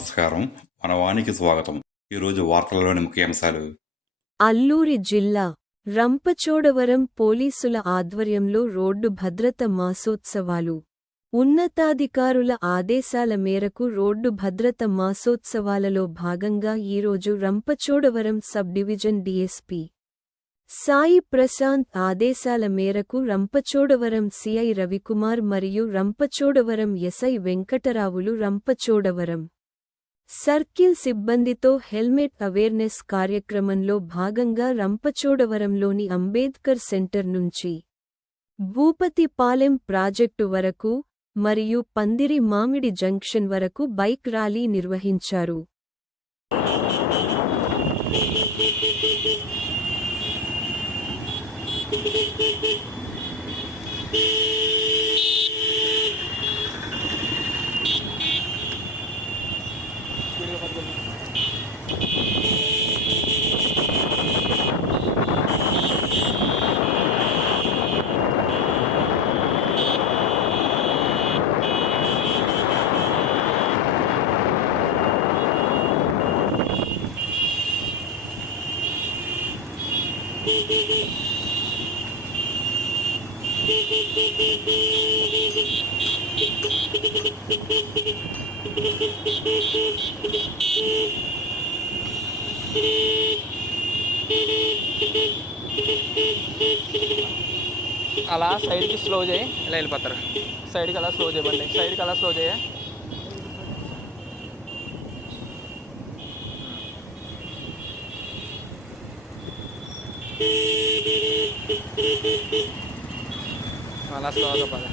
నమస్కారం. మన వానికి స్వాగతం. ఈరోజు వార్తలలోని ముఖ్యాంశాలు. అల్లూరి జిల్లా రంపచోడవరం పోలీసుల ఆధ్వర్యంలో రోడ్డు భద్రత మాసోత్సవాలు. ఉన్నతాధికారుల ఆదేశాల మేరకు రోడ్డు భద్రత మాసోత్సవాలలో భాగంగా ఈరోజు Rampachodavaram sub division DSP Sai Prashanth ఆదేశాల మేరకు రంపచోడవరం సిఐ రవికుమార్ మరియు రంపచోడవరం ఎస్ఐ వెంకటరావులు రంపచోడవరం సర్కిల్ సిబ్బందితో హెల్మెట్ అవేర్నెస్ కార్యక్రమంలో భాగంగా రంపచోడవరంలోని అంబేద్కర్ సెంటర్ నుంచి భూపతిపాలెం ప్రాజెక్టు వరకు మరియు పందిరి మామిడి జంక్షన్ వరకు బైక్ ర్యాలీ నిర్వహించారు. అలా సైడ్కి స్లో చేయి, ఇలా వెళ్ళిపోతారు. సైడ్కి అలా స్లో చేయబండి, సైడ్కి అలా స్లో చేయ. అలా స్లోగా పద.